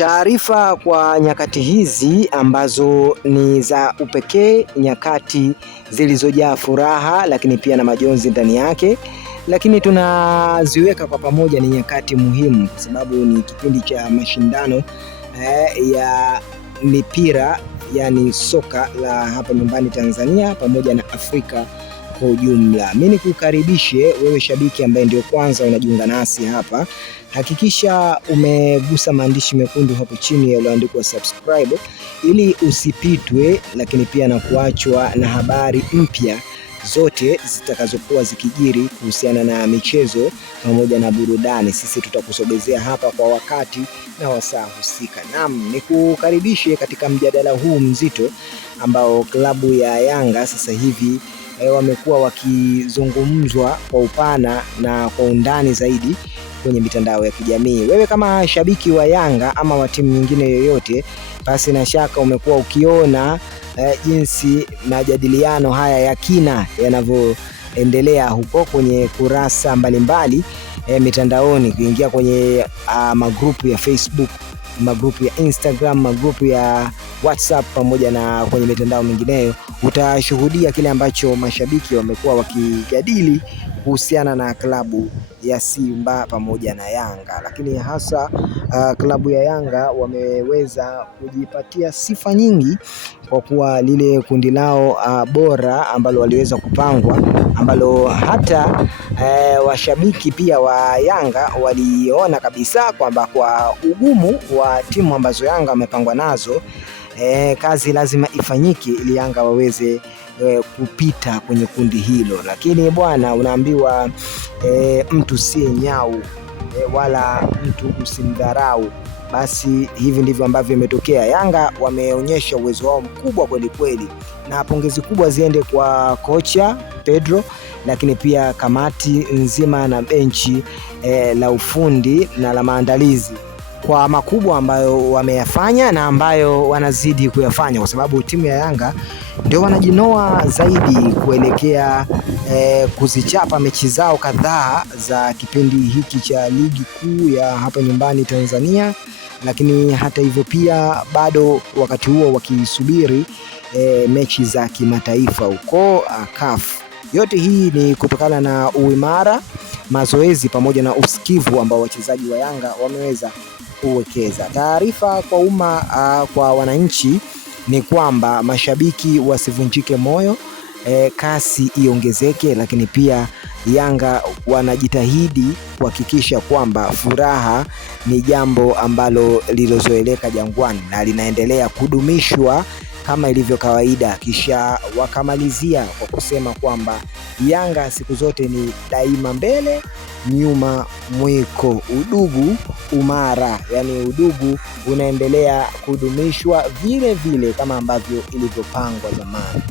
Taarifa kwa nyakati hizi ambazo ni za upekee, nyakati zilizojaa furaha lakini pia na majonzi ndani yake, lakini tunaziweka kwa pamoja. Ni nyakati muhimu kwa sababu ni kipindi cha mashindano ya mipira, yani soka la hapa nyumbani Tanzania pamoja na Afrika kwa ujumla. Mimi nikukaribishe wewe shabiki ambaye ndio kwanza unajiunga nasi hapa. Hakikisha umegusa maandishi mekundu hapo chini yaliyoandikwa subscribe ili usipitwe, lakini pia na kuachwa na habari mpya zote zitakazokuwa zikijiri kuhusiana na michezo pamoja na burudani. Sisi tutakusogezea hapa kwa wakati na wasaa husika. Naam, nikukaribishe katika mjadala huu mzito ambao klabu ya Yanga sasa hivi wamekuwa wakizungumzwa kwa upana na kwa undani zaidi kwenye mitandao ya kijamii. Wewe kama shabiki wa Yanga ama wa timu nyingine yoyote, basi na shaka umekuwa ukiona jinsi majadiliano haya ya kina yanavyoendelea huko kwenye kurasa mbalimbali mitandaoni, kuingia kwenye magrupu ya Facebook, magrupu ya Instagram, magrupu ya WhatsApp pamoja na kwenye mitandao mingineyo. Utashuhudia kile ambacho mashabiki wamekuwa wakijadili kuhusiana na klabu ya Simba pamoja na Yanga, lakini hasa klabu ya Yanga wameweza kujipatia sifa nyingi kwa kuwa lile kundi lao bora ambalo waliweza kupangwa, ambalo hata washabiki pia wa Yanga waliona kabisa kwamba kwa ugumu wa timu ambazo Yanga wamepangwa nazo, kazi lazima ifanyike ili Yanga waweze kupita kwenye kundi hilo. Lakini bwana, unaambiwa mtu si nyau wala mtu usimdharau. Basi hivi ndivyo ambavyo imetokea. Yanga wameonyesha uwezo wao mkubwa kweli kweli, na pongezi kubwa ziende kwa kocha Pedro, lakini pia kamati nzima na benchi la ufundi na la maandalizi kwa makubwa ambayo wameyafanya na ambayo wanazidi kuyafanya, kwa sababu timu ya Yanga ndio wanajinoa zaidi kuelekea kuzichapa mechi zao kadhaa za kipindi hiki cha ligi kuu ya hapa nyumbani Tanzania. Lakini hata hivyo pia bado wakati huo wakisubiri mechi za kimataifa huko CAF. Yote hii ni kutokana na uimara, mazoezi pamoja na usikivu ambao wachezaji wa Yanga wameweza kuwekeza. Taarifa kwa umma, kwa wananchi ni kwamba mashabiki wasivunjike moyo, kasi iongezeke, lakini pia Yanga wanajitahidi kuhakikisha kwamba furaha ni jambo ambalo lilozoeleka Jangwani na linaendelea kudumishwa kama ilivyo kawaida. Kisha wakamalizia kwa kusema kwamba Yanga siku zote ni daima mbele, nyuma mwiko, udugu umara, yani udugu unaendelea kudumishwa vile vile kama ambavyo ilivyopangwa zamani.